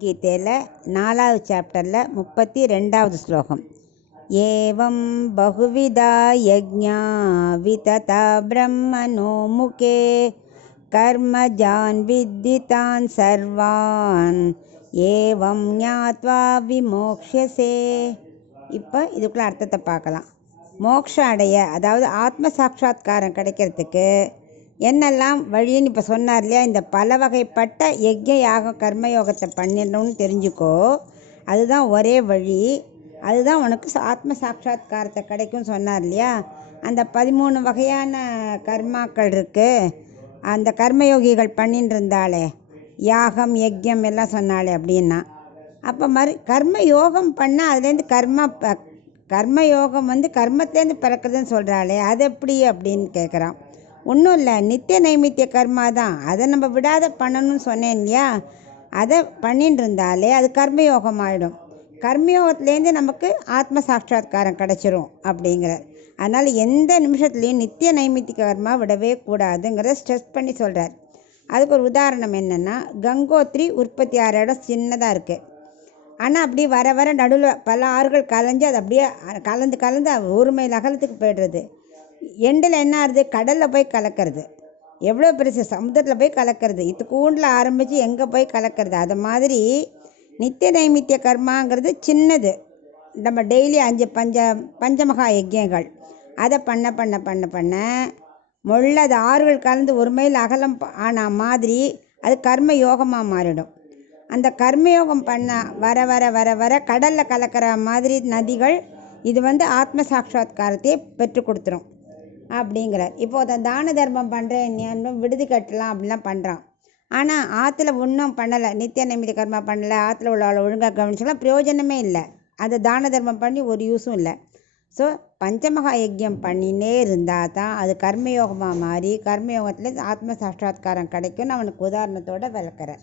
கீதையில் 4வது சாப்டரில் 32வது ஸ்லோகம். ஏவம் பகுவிதா யஜ்ஞா விததா பிரம்மணோ முகே கர்மஜான் வித்திதான் சர்வான் ஏவம் ஞாத்வா விமோக்ஷசே. இப்போ இதுக்குள்ள அர்த்தத்தை பார்க்கலாம். மோக்ஷம் அடைய, அதாவது ஆத்ம சாட்சா்காரம் கிடைக்கிறதுக்கு என்னெல்லாம் வழின்னு இப்போ சொன்னார் இல்லையா? இந்த பல வகைப்பட்ட யஜ்ய யாகம் கர்மயோகத்தை பண்ணிடணும்னு தெரிஞ்சுக்கோ. அதுதான் ஒரே வழி. அதுதான் உனக்கு ஆத்ம சாட்சா்காரத்தை கிடைக்கும்னு சொன்னார் இல்லையா? அந்த 13 வகையான கர்மாக்கள் இருக்குது. அந்த கர்மயோகிகள் பண்ணின்னு இருந்தாலே, யாகம் யஜ்யம் எல்லாம் சொன்னாலே அப்படின்னா, அப்போ கர்மயோகம் பண்ணால் அதுலேருந்து கர்மயோகம் கர்மத்துலேருந்து பிறக்கிறதுன்னு சொல்கிறாளே, அது எப்படி அப்படின்னு கேட்குறான். ஒன்றும் இல்லை, நித்திய நைமித்திய கர்மா தான். அதை நம்ம விடாத பண்ணணும்னு சொன்னேன் இல்லையா? அதை பண்ணிட்டு இருந்தாலே அது கர்மயோகம் ஆகிடும். கர்மயோகத்துலேருந்து நமக்கு ஆத்ம சாட்சா்காரம் கிடச்சிரும் அப்படிங்கிறார். அதனால் எந்த நிமிஷத்துலேயும் நித்திய நைமித்திய கர்மா விடவே கூடாதுங்கிறத ஸ்ட்ரெஸ் பண்ணி சொல்கிறார். அதுக்கு ஒரு உதாரணம் என்னென்னா, கங்கோத்ரி உற்பத்தி ஆகிற இடம் சின்னதாக இருக்குது. ஆனால் அப்படி வர வர நடுவில் பல ஆறுகள் கலைஞ்சு அது அப்படியே கலந்து ஒரு மைல் அகலத்துக்கு போய்டுறது. எண்டில் என்ன ஆகுது? கடலில் போய் கலக்கிறது. எவ்வளோ பெருசு, சமுத்திரத்தில் போய் கலக்கிறது. கூண்டில் ஆரம்பித்து எங்கே போய் கலக்கிறது. அது மாதிரி நித்திய நைமித்திய கர்மாங்கிறது சின்னது. நம்ம டெய்லி 5 பஞ்சமகா யஜ்யங்கள் அதை பண்ண பண்ண பண்ண பண்ண முள்ள அது ஆறுகள் கலந்து ஒரு மைல் அகலம் ஆன மாதிரி அது கர்ம யோகமாக மாறிடும். அந்த கர்மயோகம் பண்ண வர வர வர வர கடலில் கலக்கிற மாதிரி நதிகள் இது ஆத்ம சாட்சா்காரத்தையே பெற்றுக் கொடுத்துரும் அப்படிங்கிறார். இப்போது தான தர்மம் பண்ணுறேன், விடுதி கட்டலாம் அப்படிலாம் பண்ணுறான். ஆனால் ஆற்றுல ஒன்றும் பண்ணலை, நித்திய நைமித்திய கர்மா பண்ணலை, ஆற்றுல உள்ளவளை ஒழுங்காக கவனிச்சுக்கலாம், பிரயோஜனமே இல்லை. அது தான தர்மம் பண்ணி ஒரு யூஸும் இல்லை. ஸோ பஞ்சமகா யஜ்யம் பண்ணினே இருந்தால் தான் அது கர்மயோகமாக மாறி கர்மயோகத்தில் ஆத்ம சாட்சா்காரம் கிடைக்கும்னு அவனுக்கு உதாரணத்தோடு விளக்குறார்.